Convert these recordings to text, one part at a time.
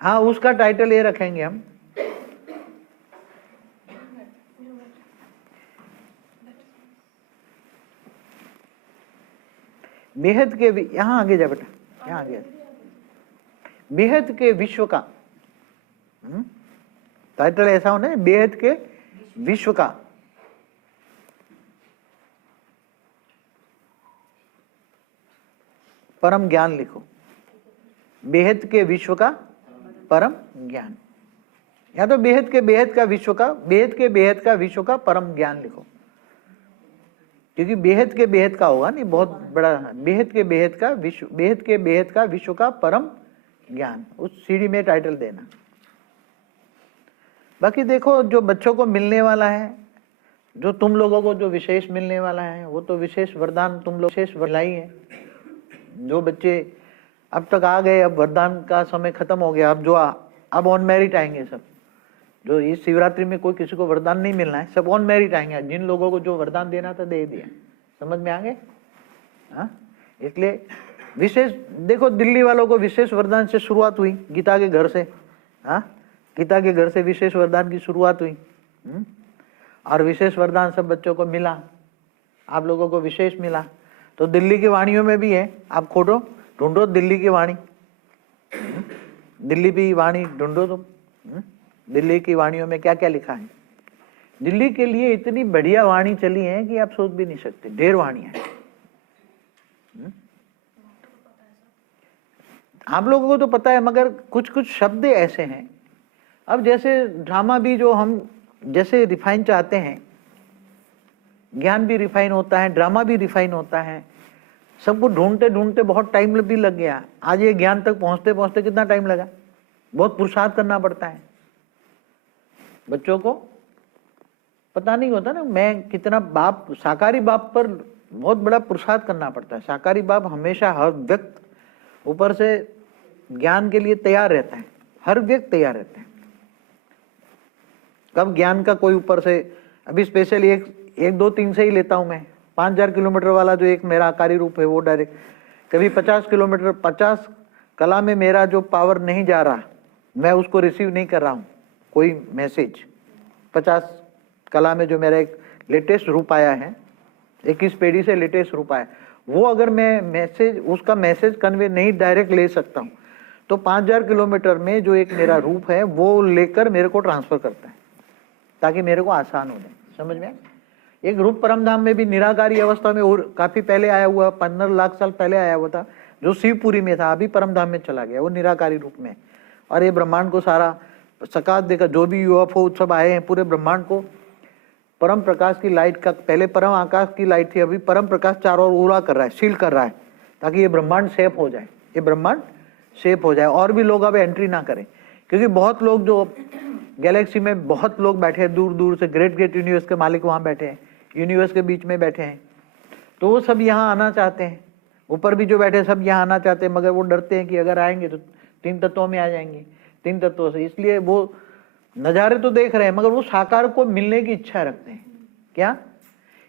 हाँ, उसका टाइटल ये रखेंगे हम, बेहद के, यहाँ आगे जा बेटा, यहाँ आगे, बेहद के विश्व का, टाइटल ऐसा होना है, बेहद के विश्व का परम ज्ञान लिखो। बेहद के विश्व का परम ज्ञान, या तो बेहद के बेहद का विश्व का, बेहद के बेहद का विश्व का परम ज्ञान लिखो, क्योंकि बेहद के बेहद का होगा नहीं, बहुत बड़ा, बेहद के बेहद का विश्व, बेहद के बेहद का विश्व का परम ज्ञान, उस सीढ़ी में टाइटल देना। बाकी देखो, जो बच्चों को मिलने वाला है, जो तुम लोगों को जो विशेष मिलने वाला है, वो तो विशेष वरदान तुम लोग विशेष वरदाई है। जो बच्चे अब तक आ गए, अब वरदान का समय खत्म हो गया, अब जो अब ऑन मेरिट आएंगे सब। जो इस शिवरात्रि में कोई किसी को वरदान नहीं मिलना है, सब ऑन मेरिट आएंगे। जिन लोगों को जो वरदान देना था दे दिया, समझ में आ गए? हाँ, इसलिए विशेष देखो, दिल्ली वालों को विशेष वरदान से शुरुआत हुई, गीता के घर से। हाँ, गीता के घर से विशेष वरदान की शुरुआत हुई, और विशेष वरदान सब बच्चों को मिला, आप लोगों को विशेष मिला। तो दिल्ली की वाणियों में भी है, आप खोजो, ढूंढो दिल्ली की वाणी, दिल्ली की वाणी ढूंढो तुम, दिल्ली की वाणियों में क्या क्या लिखा है। दिल्ली के लिए इतनी बढ़िया वाणी चली है कि आप सोच भी नहीं सकते, ढेर वाणियां हैं। आप लोगों को तो पता है, मगर कुछ कुछ शब्द ऐसे हैं। अब जैसे ड्रामा भी जो हम जैसे रिफाइन चाहते हैं, ज्ञान भी रिफाइन होता है, ड्रामा भी रिफाइन होता है। सबको ढूंढते ढूंढते बहुत टाइम भी लग गया। आज ये ज्ञान तक पहुंचते पहुंचते कितना टाइम लगा, बहुत पुरुषार्थ करना पड़ता है। बच्चों को पता नहीं होता ना, मैं कितना बाप, शाकाहारी बाप पर बहुत बड़ा पुरुषार्थ करना पड़ता है। शाकाहारी बाप हमेशा हर व्यक्ति ऊपर से ज्ञान के लिए तैयार रहता है, हर व्यक्ति तैयार रहता है। कब ज्ञान का कोई ऊपर से, अभी स्पेशली एक 2 3 से ही लेता हूं मैं, 5000 किलोमीटर वाला जो एक मेरा आकारी रूप है, वो डायरेक्ट कभी 50 किलोमीटर, 50 कला में मेरा जो पावर नहीं जा रहा, मैं उसको रिसीव नहीं कर रहा हूँ कोई मैसेज। 50 कला में जो मेरा एक लेटेस्ट रूप आया है, 21 पेढ़ी से लेटेस्ट रूप आया, वो अगर मैं मैसेज, उसका मैसेज कन्वे नहीं डायरेक्ट ले सकता हूँ, तो 5000 किलोमीटर में जो एक मेरा रूप है वो लेकर मेरे को ट्रांसफर करता है, ताकि मेरे को आसान हो जाए। समझ में? एक रूप परमधाम में भी निराकारी अवस्था में और काफी पहले आया हुआ, 15 लाख साल पहले आया हुआ था, जो शिवपुरी में था, अभी परमधाम में चला गया, वो निराकारी रूप में। और ये ब्रह्मांड को सारा सकाश देकर, जो भी यूएफओ सब आए हैं, पूरे ब्रह्मांड को परम प्रकाश की लाइट का, पहले परम आकाश की लाइट थी, अभी परम प्रकाश चारों ओर उड़ा कर रहा है, सील कर रहा है, ताकि ये ब्रह्मांड सेफ हो जाए, ये ब्रह्मांड सेफ हो जाए, और भी लोग अब एंट्री ना करें। क्योंकि बहुत लोग जो गैलेक्सी में बहुत लोग बैठे हैं, दूर दूर से, ग्रेट ग्रेट यूनिवर्स के मालिक वहाँ बैठे हैं, यूनिवर्स के बीच में बैठे हैं, तो वो सब यहाँ आना चाहते हैं। ऊपर भी जो बैठे सब यहाँ आना चाहते हैं, मगर वो डरते हैं कि अगर आएंगे तो 3 तत्वों में आ जाएंगे, 3 तत्वों से। इसलिए वो नज़ारे तो देख रहे हैं, मगर वो साकार को मिलने की इच्छा रखते हैं। क्या?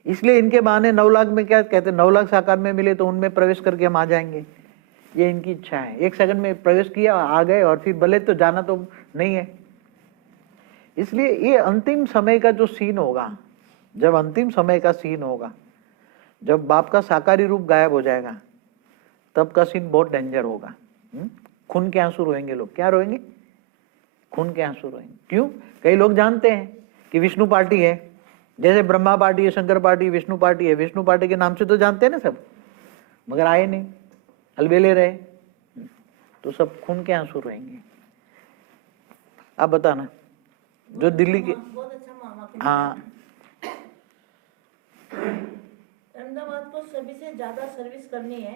इसलिए इनके बहाने 9 लाख में, क्या कहते हैं, 9 लाख साकार में मिले तो उनमें प्रवेश करके हम आ जाएंगे, ये इनकी इच्छा है। 1 सेकंड में प्रवेश किया, आ गए, और फिर भले तो जाना तो नहीं है। इसलिए ये अंतिम समय का जो सीन होगा, जब अंतिम समय का सीन होगा, जब बाप का साकारी रूप गायब हो जाएगा, तब का सीन बहुत डेंजर होगा। खून के आंसू रोएंगे लोग। क्या रोएंगे? खून के आंसू रोएंगे। क्यों? कई लोग जानते हैं कि विष्णु पार्टी है, जैसे ब्रह्मा पार्टी है, शंकर पार्टी, विष्णु पार्टी है। विष्णु पार्टी के नाम से तो जानते हैं ना सब, मगर आए नहीं, अलबेले रहे, तो सब खून के आंसू रोएंगे। आप बताना, जो दिल्ली के, हाँ, अहमदाबाद को सभी से ज्यादा सर्विस करनी है,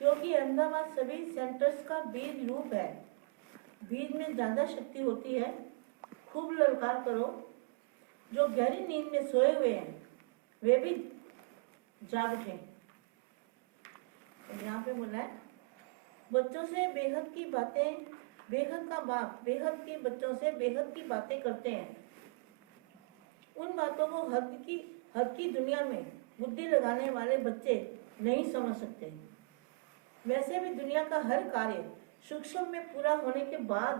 क्योंकि अहमदाबाद सभी सेंटर्स का बीज रूप है। बीज में ज्यादा शक्ति होती है। खूब ललकार करो। जो गहरी नींद में सोए हुए हैं वे भी जाग उठे। यहाँ पे बोला है, बच्चों से बेहद की बातें, बेहद का बाप बेहद के बच्चों से बेहद की बातें करते हैं। उन बातों को हद की दुनिया में बुद्धि लगाने वाले बच्चे नहीं समझ सकते। वैसे भी दुनिया का हर कार्य सूक्ष्म में पूरा होने के बाद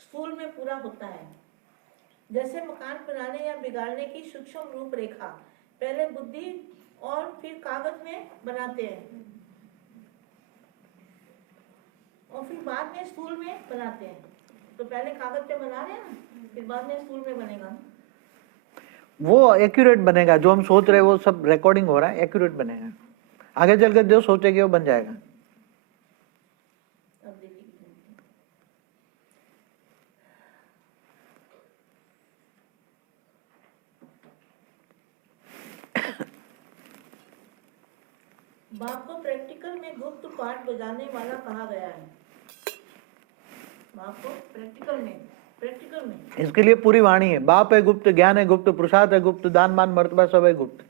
स्थूल में पूरा होता है। जैसे मकान बनाने या बिगाड़ने की सूक्ष्म रूपरेखा पहले बुद्धि और फिर कागज में बनाते हैं और फिर बाद में स्थूल में बनाते हैं। तो पहले कागज पे बना रहे हैं ना, फिर बाद में स्थूल में बनेगा ना। वो एक्यूरेट बनेगा, जो हम सोच रहे हैं वो सब रिकॉर्डिंग हो रहा है, एक्यूरेट बनेगा। आगे चलकर जो सोचेंगे वो बन जाएगा। अब देखिए बाप को प्रैक्टिकल में गुप्त पाठ बजाने वाला कहा गया है। बाप को प्रैक्टिकल में इसके लिए पूरी वाणी है। बाप है गुप्त, ज्ञान है गुप्त, पुरुषार्थ है गुप्त, दान मान मर्तबा सब है गुप्त।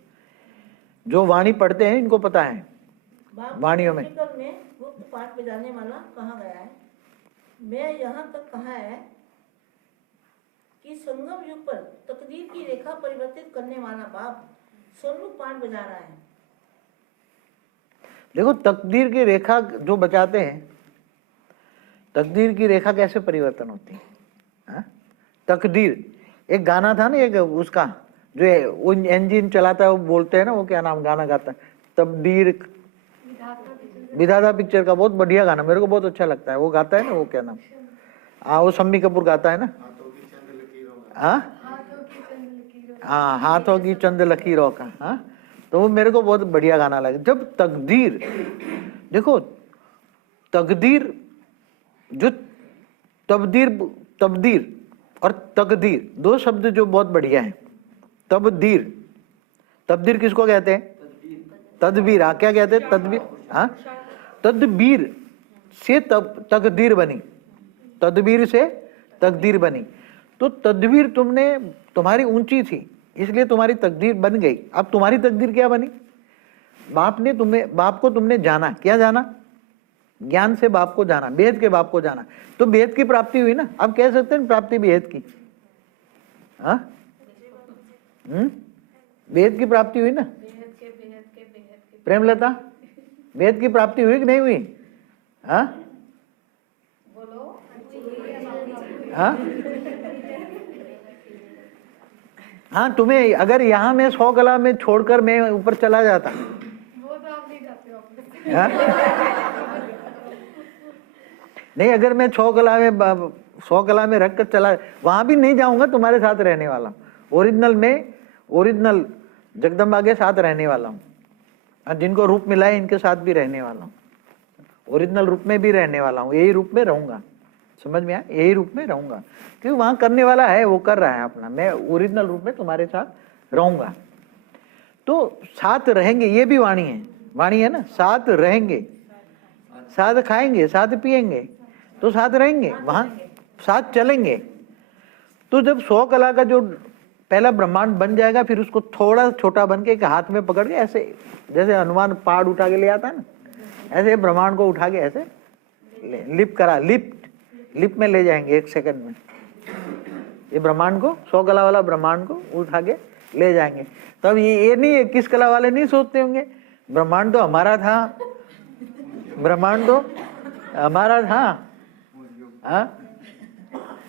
जो वाणी पढ़ते हैं इनको पता है वाणियों में। गुप्त पाठ बजाने वाला कहा गया है। मैं यहाँ तक कहा है कि संगम युग पर तकदीर की रेखा परिवर्तित करने वाला बाप स्वरूप पाठ बजा रहा है। देखो तकदीर की रेखा जो बचाते हैं, तकदीर की रेखा कैसे परिवर्तन होती है? हाँ? तकदीर एक गाना था ना, एक उसका जो इंजन चलाता है वो बोलते हैं ना, वो क्या नाम गाना गाता है, तकदीर विधाता पिक्चर का बहुत बढ़िया गाना, मेरे को बहुत अच्छा लगता है। वो गाता है ना, वो क्या नाम, हाँ वो शम्मी कपूर गाता है ना, हाँ हाँ हाथों की चंद लकीरों का, हाँ तो वो मेरे को बहुत बढ़िया गाना लगा। जब तकदीर, देखो तकदीर जो तबदीर और तकदीर दो शब्द जो बहुत बढ़िया है। तबदीर किसको कहते हैं? तदबीर। हाँ क्या कहते हैं? तदबीर। हाँ तदबीर से तकदीर बनी, तदबीर से तकदीर बनी। तो तदबीर तुम्हारी ऊंची थी इसलिए तुम्हारी तकदीर बन गई। अब तुम्हारी तकदीर क्या बनी? बाप को तुमने जाना। क्या जाना? ज्ञान से बाप को जाना, बेहद के बाप को जाना, तो बेहद की प्राप्ति हुई ना। अब कह सकते हैं प्राप्ति बेहद की, हाँ बेहद की प्राप्ति हुई ना। प्रेमलता, बेहद की प्राप्ति हुई कि नहीं हुई? हाँ हाँ हाँ तुम्हें अगर यहाँ में 100 कला में छोड़कर मैं ऊपर चला जाता, वो तो आप नहीं जाते हो। हाँ? नहीं अगर मैं 100 कला में रख कर चला, वहां भी नहीं जाऊंगा, तुम्हारे साथ रहने वाला हूँ। ओरिजिनल जगदम्बा के साथ रहने वाला हूँ, और जिनको रूप मिला है इनके साथ भी रहने वाला हूँ। ओरिजिनल रूप में भी रहने वाला हूँ, यही रूप में रहूंगा। समझ में आया? यही रूप में रहूंगा, क्योंकि वहां करने वाला है, वो कर रहा है अपना। मैं ओरिजिनल रूप में तुम्हारे साथ रहूंगा, तो साथ रहेंगे। ये भी वाणी है ना, साथ रहेंगे, साथ खाएंगे, साथ पिएंगे, तो साथ रहेंगे, वहां साथ चलेंगे। तो जब 100 कला का जो पहला ब्रह्मांड बन जाएगा, फिर उसको थोड़ा छोटा बन के एक हाथ में पकड़ के ऐसे, जैसे हनुमान पहाड़ उठा के ले आता है ना, ऐसे ब्रह्मांड को उठा के ऐसे लिप में ले जाएंगे 1 सेकंड में। ये ब्रह्मांड को, 100 कला वाला ब्रह्मांड को उठा के ले जाएंगे। तब ये नहीं है, किस कला वाले नहीं सोचते होंगे ब्रह्मांड तो हमारा था, ब्रह्मांड तो हमारा था, हाँ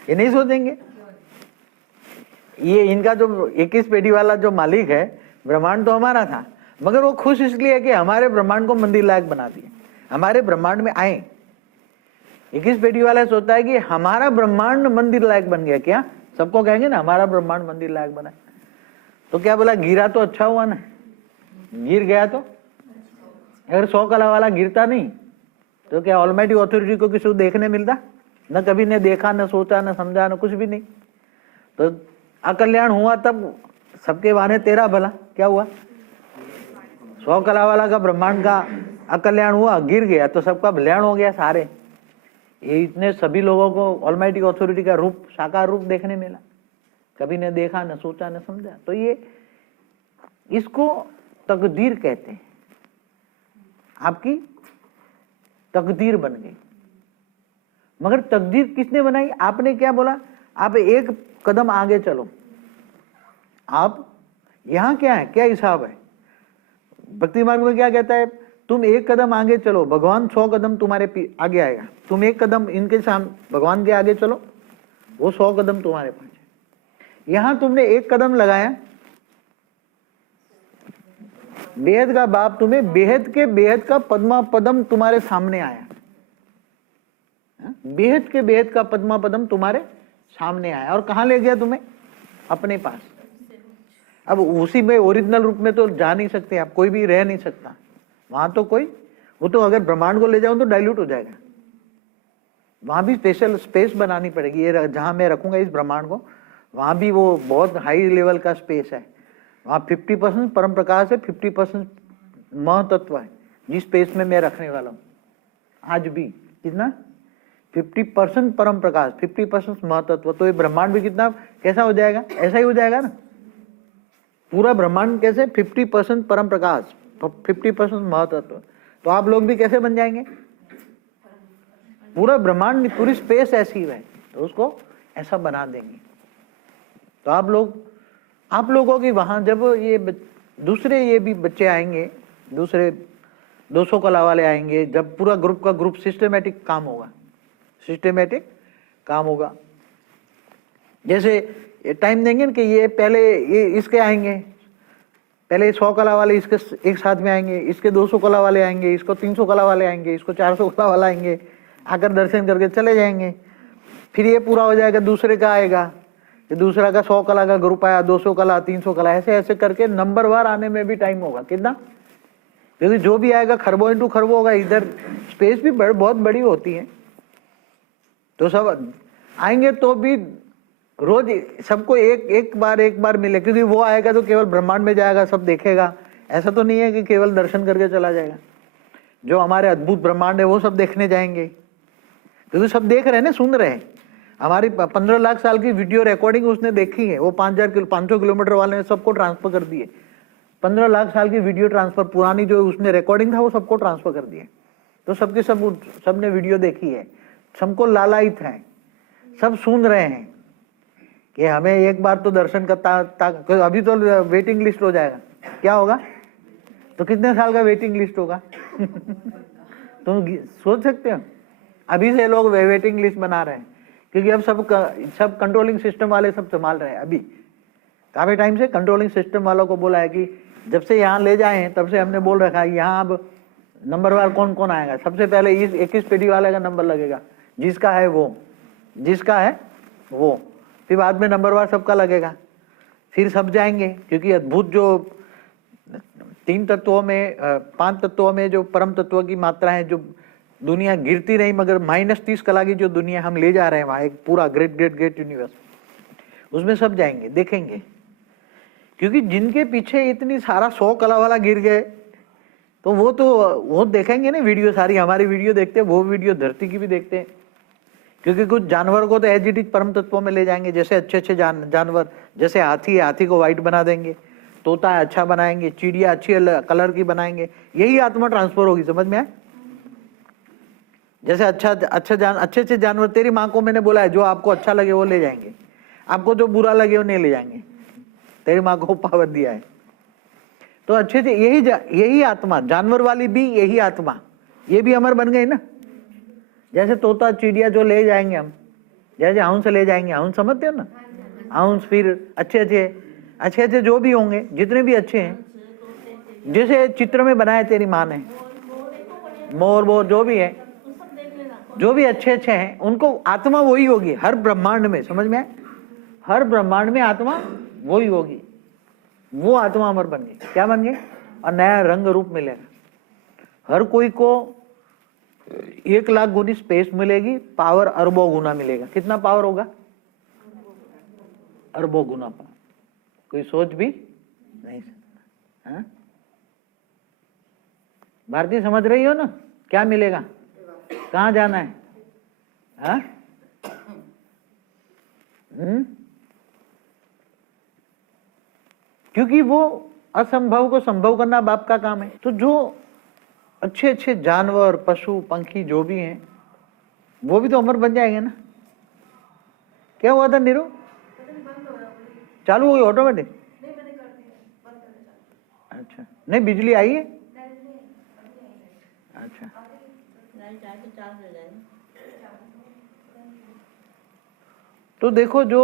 ये नहीं सोचेंगे। ये इनका जो 21 पेटी वाला जो मालिक है, ब्रह्मांड तो हमारा था, मगर वो खुश इसलिए है कि हमारे ब्रह्मांड को मंदिर लायक बना दिए, हमारे ब्रह्मांड में आए। 21 पेटी वाला सोचता है कि हमारा ब्रह्मांड मंदिर लायक बन गया। क्या सबको कहेंगे ना हमारा ब्रह्मांड मंदिर लायक बना, तो क्या बोला, गिरा तो अच्छा हुआ ना, गिर गया तो। अगर 100 कला वाला गिरता नहीं तो क्या ऑलमाइटी अथॉरिटी को किसी को देखने मिलता? न कभी ने देखा, न सोचा, न समझा, न कुछ भी नहीं। तो अकल्याण हुआ तब सबके बहाने तेरा भला। क्या हुआ? 100 कला वाला का ब्रह्मांड का अकल्याण हुआ, गिर गया, तो सबका कल्याण हो गया सारे। ये इतने सभी लोगों को ऑलमाइटी अथॉरिटी का रूप, साकार रूप देखने मिला, कभी ने देखा, न सोचा, न समझा। तो ये इसको तकदीर कहते हैं। आपकी तकदीर बन गई, मगर तकदीर किसने बनाई? आपने क्या बोला? आप एक कदम आगे चलो। आप यहाँ क्या है, क्या हिसाब है? भक्ति मार्ग में क्या कहता है? तुम एक कदम आगे चलो, भगवान 100 कदम तुम्हारे आगे आएगा। तुम एक कदम इनके सामने भगवान के आगे चलो, वो 100 कदम तुम्हारे पास। यहां तुमने एक कदम लगाया, बेहद का बाप तुम्हें बेहद का पद्मा पदम तुम्हारे सामने आया। बेहद के बेहद का पद्मा पदम तुम्हारे सामने आया और कहां ले गया तुम्हें? अपने पास। अब उसी में ओरिजिनल रूप में तो जा नहीं सकते आप, कोई भी रह नहीं सकता वहां। तो कोई वो तो अगर ब्रह्मांड को ले जाऊं तो डाइल्यूट हो जाएगा। वहां भी स्पेशल स्पेस बनानी पड़ेगी। ये जहां मैं रखूंगा इस ब्रह्मांड को, वहां भी वो बहुत हाई लेवल का स्पेस है। वहां 50% परम प्रकाश है, 50% महतत्व है, जिस स्पेस में मैं रखने वाला हूं। आज भी कितना? 50% परम प्रकाश, 50% महतत्व। तो ये ब्रह्मांड भी कितना कैसा हो जाएगा? ऐसा ही हो जाएगा ना पूरा ब्रह्मांड। कैसे? 50% परम प्रकाश, 50% महतत्व। तो आप लोग भी कैसे बन जाएंगे? पूरा ब्रह्मांड, पूरी स्पेस ऐसी है, तो उसको ऐसा बना देंगे। तो आप लोगों की वहां जब ये दूसरे ये भी बच्चे आएंगे, दूसरे 200 कला वाले आएंगे, जब पूरा ग्रुप का ग्रुप सिस्टमेटिक काम होगा, सिस्टमेटिक काम होगा। जैसे टाइम देंगे ना कि ये पहले ये इसके आएंगे, पहले 100 कला वाले इसके एक साथ में आएंगे, इसके 200 कला वाले आएंगे, इसको 300 कला वाले आएंगे, इसको 400 कला वाला आएंगे, आकर दर्शन करके चले जाएंगे। फिर ये पूरा हो जाएगा, दूसरे का आएगा, दूसरा का 100 कला का ग्रुप आया, 200 कला, 300 कला, ऐसे ऐसे करके नंबर वार आने में भी टाइम होगा। कितना? क्योंकि जो भी आएगा खरबों इंटू खरबों होगा। इधर स्पेस भी बहुत बड़ी होती है, तो सब आएंगे तो भी रोज सबको एक बार मिले, क्योंकि वो आएगा तो केवल ब्रह्मांड में जाएगा, सब देखेगा। ऐसा तो नहीं है कि केवल दर्शन करके चला जाएगा। जो हमारे अद्भुत ब्रह्मांड है वो सब देखने जाएंगे, क्योंकि सब देख रहे हैं ना, सुन रहे हैं। हमारी 15 लाख साल की वीडियो रिकॉर्डिंग उसने देखी है। वो 500 किलोमीटर वाले ने सबको ट्रांसफर कर दिए। 15 लाख साल की वीडियो ट्रांसफर, पुरानी जो उसमें रिकॉर्डिंग था वो सबको ट्रांसफर कर दिए। तो सबने वीडियो देखी है, सबको लालायित है, सब सुन रहे हैं कि हमें एक बार तो दर्शन करता। अभी तो वेटिंग लिस्ट हो जाएगा। क्या होगा? तो कितने साल का वेटिंग लिस्ट होगा? तुम सोच सकते हो? अभी से लोग वेटिंग लिस्ट बना रहे हैं, क्योंकि अब सब कंट्रोलिंग सिस्टम वाले सब संभाल रहे हैं। अभी काफी टाइम से कंट्रोलिंग सिस्टम वालों को बोला है कि जब से यहाँ ले जाए तब से हमने बोल रखा है यहाँ अब नंबरवार कौन कौन आएगा। सबसे पहले इस 21 पेटी वाले का नंबर लगेगा, जिसका है वो। फिर बाद में नंबरवार सबका लगेगा, फिर सब जाएंगे। क्योंकि अद्भुत जो 5 तत्वों में जो परम तत्व की मात्रा है, जो दुनिया गिरती नहीं मगर -30 कला की जो दुनिया हम ले जा रहे हैं, वहां एक पूरा ग्रेट यूनिवर्स, उसमें सब जाएंगे, देखेंगे। क्योंकि जिनके पीछे इतनी सारा 100 कला वाला गिर गए, तो वो देखेंगे ना वीडियो सारी। हमारी वीडियो देखते हैं, वो वीडियो धरती की भी देखते हैं। क्योंकि कुछ जानवर को तो एज इट इज परम तत्वों में ले जाएंगे। जैसे अच्छे जानवर, जैसे हाथी है, हाथी को व्हाइट बना देंगे, तोता है अच्छा बनाएंगे, चिड़िया अच्छी कलर की बनाएंगे। यही आत्मा ट्रांसफर होगी, समझ में आए? जैसे अच्छे जानवर, तेरी माँ को मैंने बोला है जो आपको अच्छा लगे वो ले जाएंगे, आपको जो बुरा लगे वो नहीं ले जाएंगे। तेरी माँ को पावर दिया है। तो अच्छे से यही आत्मा, जानवर वाली भी यही आत्मा, ये भी अमर बन गई ना। जैसे तोता चिड़िया जो ले जाएंगे हम, जैसे हंस ले जाएंगे, हंस समझते हो ना, हंस। फिर अच्छे जो भी होंगे, जितने भी अच्छे हैं, जैसे चित्र में बनाए तेरी माँ ने, मोर जो भी है, जो भी अच्छे हैं, उनको आत्मा वही होगी हर ब्रह्मांड में। समझ में आए? हर ब्रह्मांड में आत्मा वही होगी। वो आत्मा अमर बन गई। क्या बन गई? और नया रंग रूप मिलेगा। हर कोई को 1 लाख गुनी स्पेस मिलेगी, पावर अरबों गुना मिलेगा। कितना पावर होगा? अरबों गुना पावर। कोई सोच भी नहीं सकता। हाँ? भारती समझ रही हो ना? क्या मिलेगा? कहाँ जाना है? हाँ? क्योंकि वो असंभव को संभव करना बाप का काम है। तो जो अच्छे जानवर, पशु, पंखी जो भी हैं, वो भी तो अमर बन जाएंगे ना। क्या हुआ था नीरू? चालू हो गई ऑटोमेटिक? अच्छा, नहीं बिजली आई है? अच्छा, लाइट आए तो चार्ज हो जाएगा, तो देखो जो,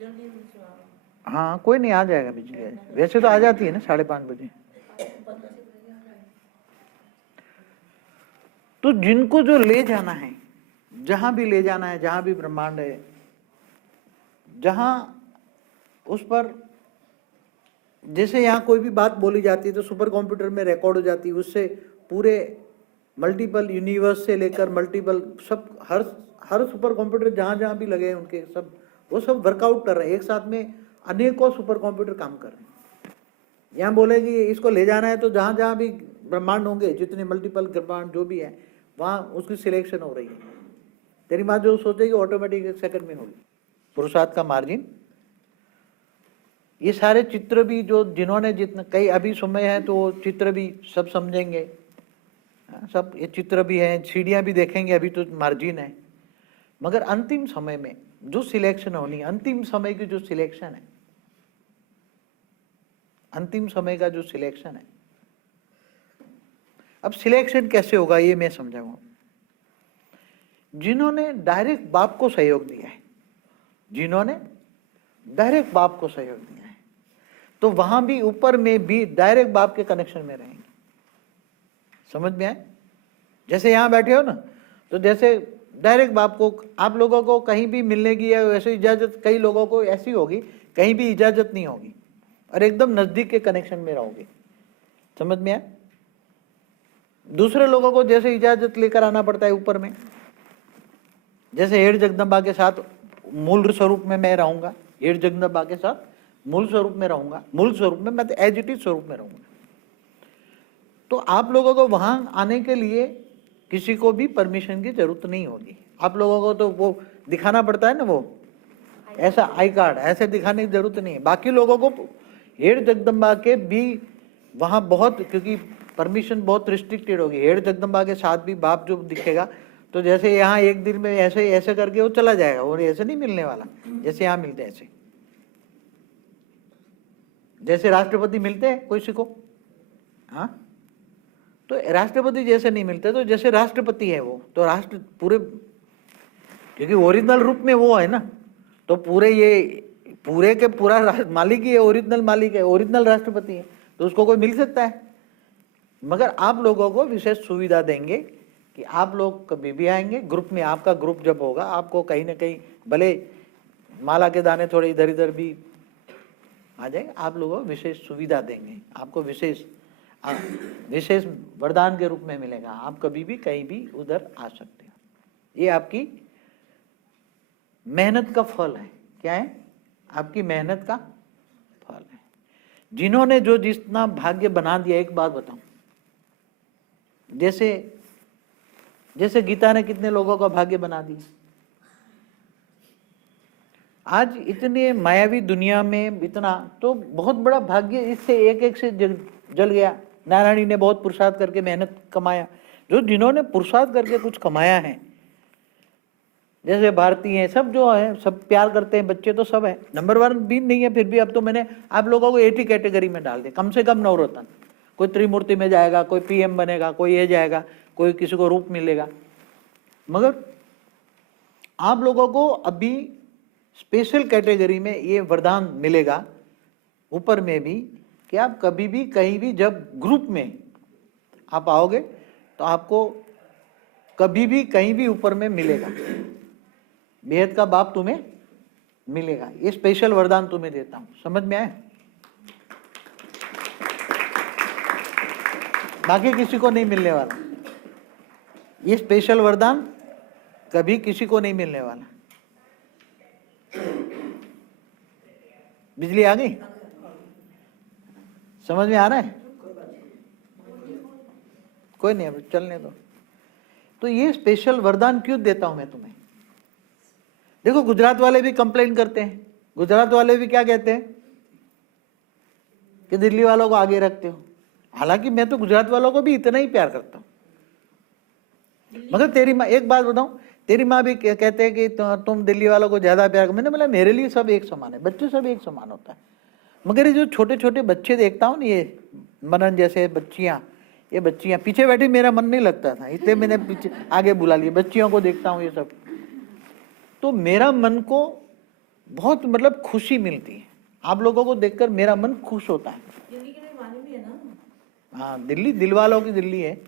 जल्दी से आओ। हाँ कोई नहीं, आ जाएगा बिजली, वैसे तो आ जाती है ना 5:30 बजे। तो जिनको जो ले जाना है, जहां भी ले जाना है, जहां भी ब्रह्मांड है, जहां उस पर जैसे यहाँ कोई भी बात बोली जाती है तो सुपर कंप्यूटर में रिकॉर्ड हो जाती है, उससे पूरे मल्टीपल यूनिवर्स से लेकर मल्टीपल सब, हर सुपर कंप्यूटर जहां जहां भी लगे हैं उनके सब, वो सब वर्कआउट कर रहे हैं एक साथ में, अनेकों सुपर कंप्यूटर काम कर रहे हैं। यहाँ बोले कि इसको ले जाना है तो जहां जहां भी ब्रह्मांड होंगे, जितने मल्टीपल ब्रह्मांड जो भी है, वहां उसकी सिलेक्शन हो रही है। तेरी माँ जो सोचेगी ऑटोमेटिक 1 सेकंड में होगी। पुरुषार्थ का मार्जिन, ये सारे चित्र भी जो जिन्होंने जितने, कई अभी समय है तो वो चित्र भी सब समझेंगे, सब ये चित्र भी है, सीढ़ियाँ भी देखेंगे, अभी तो मार्जिन है। मगर अंतिम समय में जो सिलेक्शन होनी है, अंतिम समय की जो सिलेक्शन है, अंतिम समय का जो सिलेक्शन है, अब सिलेक्शन कैसे होगा ये मैं समझाऊंगा। जिन्होंने डायरेक्ट बाप को सहयोग दिया है, जिन्होंने डायरेक्ट बाप को सहयोग दिया है, तो वहां भी ऊपर में भी डायरेक्ट बाप के कनेक्शन में रहेंगे। समझ में आए? जैसे यहां बैठे हो ना, तो जैसे डायरेक्ट बाप को, आप लोगों को कहीं भी मिलने की या वैसे इजाजत, कई लोगों को ऐसी होगी कहीं भी इजाजत नहीं होगी और एकदम नजदीक के कनेक्शन में रहोगे। समझ में आए? दूसरे लोगों को जैसे इजाजत लेकर आना पड़ता है ऊपर में, जैसे हेड जगदम्बा के साथ मूल स्वरूप में मैं रहूंगा, हेड जगदम्बा के साथ मूल स्वरूप में रहूंगा, मूल स्वरूप में मैं तो एज इट इज स्वरूप में रहूंगा। तो आप लोगों को वहां आने के लिए किसी को भी परमिशन की जरूरत नहीं होगी। आप लोगों को तो वो दिखाना पड़ता है ना, वो ऐसा आई कार्ड ऐसे दिखाने की जरूरत नहीं है। बाकी लोगों को हेड जगदम्बा के भी वहां बहुत, क्योंकि परमिशन बहुत रिस्ट्रिक्टेड होगी। हेड जगदम्बा के साथ भी बाप जो दिखेगा, तो जैसे यहाँ एक दिन में ऐसे ऐसे करके वो चला जाएगा, और ऐसे नहीं मिलने वाला जैसे यहाँ मिलते हैं। ऐसे जैसे राष्ट्रपति मिलते हैं किसी को, हाँ, तो राष्ट्रपति जैसे नहीं मिलते, तो जैसे राष्ट्रपति है वो तो राष्ट्र पूरे, क्योंकि ओरिजिनल रूप में वो है ना, तो पूरे ये पूरे के पूरा मालिक ही है, ओरिजिनल मालिक है, ओरिजिनल राष्ट्रपति है, तो उसको कोई मिल सकता है। मगर आप लोगों को विशेष सुविधा देंगे कि आप लोग कभी भी आएंगे, ग्रुप में आपका ग्रुप जब होगा, आपको कहीं ना कहीं भले माला के दाने थोड़े इधर इधर भी आ जाए, आप लोगों को विशेष सुविधा देंगे, आपको विशेष वरदान के रूप में मिलेगा। आप कभी भी कहीं भी उधर आ सकते हो। ये आपकी मेहनत का फल है। क्या है? आपकी मेहनत का फल है। जिन्होंने जो जितना भाग्य बना दिया, एक बात बताऊं, जैसे गीता ने कितने लोगों का भाग्य बना दिया। आज इतने मायावी दुनिया में इतना, तो बहुत बड़ा भाग्य इससे एक एक से जल गया। नारायणी ने बहुत पुरुषार्थ करके मेहनत कमाया। जो जिन्होंने पुरुषार्थ करके कुछ कमाया है, जैसे भारतीय हैं, सब जो है सब प्यार करते हैं, बच्चे तो सब है, नंबर 1 भी नहीं है, फिर भी अब तो मैंने आप लोगों को 80 कैटेगरी में डाल दिया, कम से कम नवरत्न। कोई त्रिमूर्ति में जाएगा, कोई पीएम बनेगा, कोई ये जाएगा, कोई किसी को रूप मिलेगा। मगर आप लोगों को अभी स्पेशल कैटेगरी में ये वरदान मिलेगा ऊपर में भी, कि आप कभी भी कहीं भी जब ग्रुप में आप आओगे तो आपको कभी भी कहीं भी ऊपर में मिलेगा, बेहद का बाप तुम्हें मिलेगा। ये स्पेशल वरदान तुम्हें देता हूं। समझ में आए? बाकी किसी को नहीं मिलने वाला ये स्पेशल वरदान, कभी किसी को नहीं मिलने वाला। बिजली आ गई? समझ में आ रहा है? कोई नहीं, अब चलने दो। तो ये स्पेशल वरदान क्यों देता हूं मैं तुम्हें? देखो, गुजरात वाले भी कंप्लेन करते हैं। गुजरात वाले भी क्या कहते हैं कि दिल्ली वालों को आगे रखते हो। हालांकि मैं तो गुजरात वालों को भी इतना ही प्यार करता हूं। मगर तेरी माँ, एक बात बताऊं, तेरी माँ भी कहते हैं कि तुम दिल्ली वालों को ज्यादा प्यार। मैंने बोला मेरे लिए सब एक समान है, बच्चे सब एक समान होता है। मगर ये जो छोटे छोटे बच्चे देखता हूँ ना, ये मनन जैसे बच्चियां, ये बच्चियां पीछे बैठी, मेरा मन नहीं लगता था, इतने मैंने पीछे आगे बुला लिए, बच्चियों को देखता हूँ ये सब, तो मेरा मन को बहुत मतलब खुशी मिलती है। आप लोगों को देखकर मेरा मन खुश होता है। दिल्ली के लिए वाणी भी है ना। हाँ, दिल्ली दिल वालों की दिल्ली है।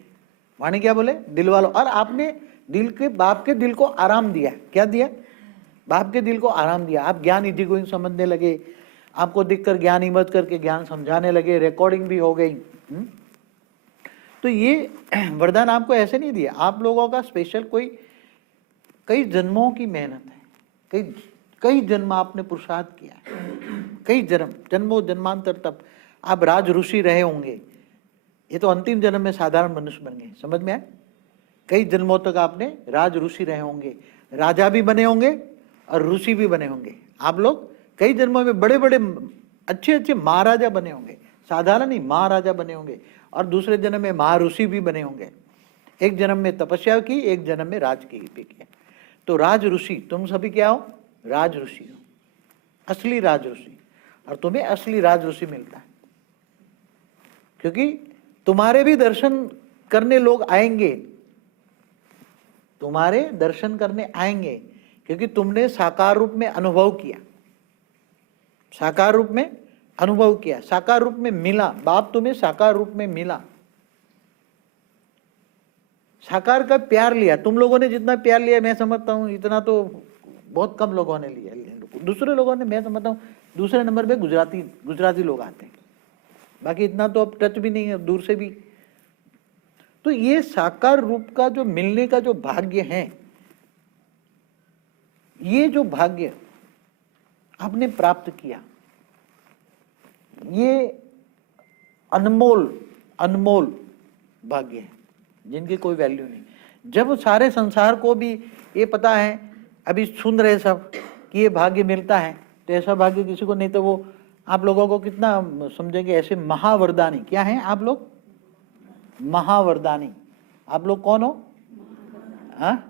वाणी क्या बोले? दिल वालों। और आपने दिल के बाप के दिल को आराम दिया। क्या दिया? बाप के दिल को आराम दिया। आप ज्ञान इजी गोइंग समझने लगे, आपको दिखकर ज्ञान हिम्मत करके ज्ञान समझाने लगे, रिकॉर्डिंग भी हो गई। तो ये वरदान आपको ऐसे नहीं दिया, आप लोगों का स्पेशल कोई कई जन्मों की मेहनत है, कई जन्म आपने पुरुषार्थ किया है, कई जन्मों जन्मांतर तक आप राज ऋषि रहे होंगे। ये तो अंतिम जन्म में साधारण मनुष्य बन गए, समझ में आए? कई जन्मों तक आपने राज ऋषि रहे होंगे, राजा भी बने होंगे और ऋषि भी बने होंगे। आप लोग कई जन्मों में बड़े बड़े अच्छे अच्छे महाराजा बने होंगे, साधारण ही महाराजा बने होंगे, और दूसरे जन्म में महर्षि भी बने होंगे। एक जन्म में तपस्या की, एक जन्म में राज की भी किया। तो राज ऋषि तुम सभी क्या हो? राज ऋषि हो, असली राज ऋषि। और तुम्हें असली राज ऋषि मिलता है, क्योंकि तुम्हारे भी दर्शन करने लोग आएंगे, तुम्हारे दर्शन करने आएंगे, क्योंकि तुमने साकार रूप में अनुभव किया, साकार रूप में अनुभव किया, साकार रूप में मिला। बाप तुम्हें साकार रूप में मिला, साकार का प्यार लिया। तुम लोगों ने जितना प्यार लिया, मैं समझता हूँ इतना तो बहुत कम लोगों ने लिया। दूसरे लोगों ने, मैं समझता हूँ दूसरे नंबर पे गुजराती लोग आते हैं, बाकी इतना तो अब टच भी नहीं है, दूर से भी। तो ये साकार रूप का जो मिलने का जो भाग्य है, ये जो भाग्य आपने प्राप्त किया, ये अनमोल अनमोल भाग्य है, जिनकी कोई वैल्यू नहीं। जब सारे संसार को भी ये पता है, अभी सुन रहे सब कि ये भाग्य मिलता है, तो ऐसा भाग्य किसी को नहीं, तो वो आप लोगों को कितना समझेंगे ऐसे महावरदानी। क्या है आप लोग? महावरदानी। आप लोग कौन हो? हाँ,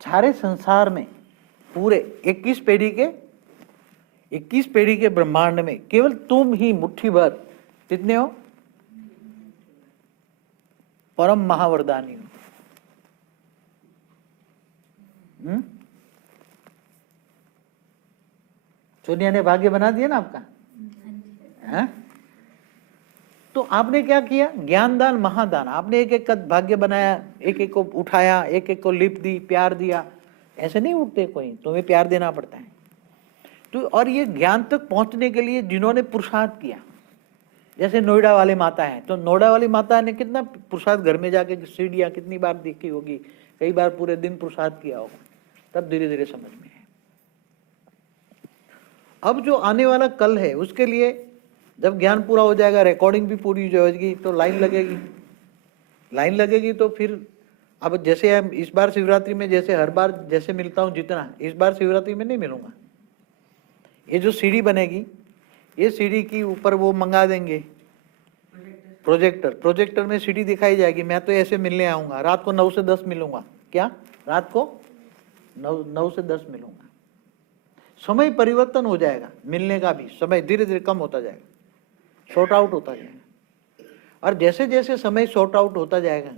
सारे संसार में पूरे 21 पीढ़ी के ब्रह्मांड में केवल तुम ही मुट्ठी भर कितने हो? परम महावरदानी हो। सोनिया ने भाग्य बना दिया ना आपका, है? तो आपने क्या किया? ज्ञानदान महादान। आपने एक एक का भाग्य बनाया, एक एक को उठाया, एक एक को लिप दी, प्यार दिया। ऐसे नहीं उठते कोई, तुम्हें प्यार देना पड़ता है। तो और ये ज्ञान तक पहुंचने के लिए जिन्होंने पुरुषार्थ किया, जैसे नोएडा वाली माता है, तो नोएडा वाली माता ने कितना पुरुषार्थ, घर में जाके सीढ़ियाँ कितनी बार देखी होगी, कई बार पूरे दिन पुरुषार्थ किया होगा, तब धीरे धीरे समझ में है। अब जो आने वाला कल है, उसके लिए जब ज्ञान पूरा हो जाएगा, रिकॉर्डिंग भी पूरी हो जाएगी, तो लाइन लगेगी। तो फिर अब जैसे हम इस बार शिवरात्रि में जैसे हर बार जैसे मिलता हूँ जितना, इस बार शिवरात्रि में नहीं मिलूंगा। ये जो सीढ़ी बनेगी, ये सीढ़ी की ऊपर वो मंगा देंगे प्रोजेक्टर में सीढ़ी दिखाई जाएगी। मैं तो ऐसे मिलने आऊंगा, रात को 9 से 10 मिलूंगा। क्या? रात को 9 से 10 मिलूंगा। समय परिवर्तन हो जाएगा, मिलने का भी समय धीरे धीरे कम होता जाएगा, शॉर्ट आउट होता जाएगा। और जैसे जैसे समय शॉर्ट आउट होता जाएगा,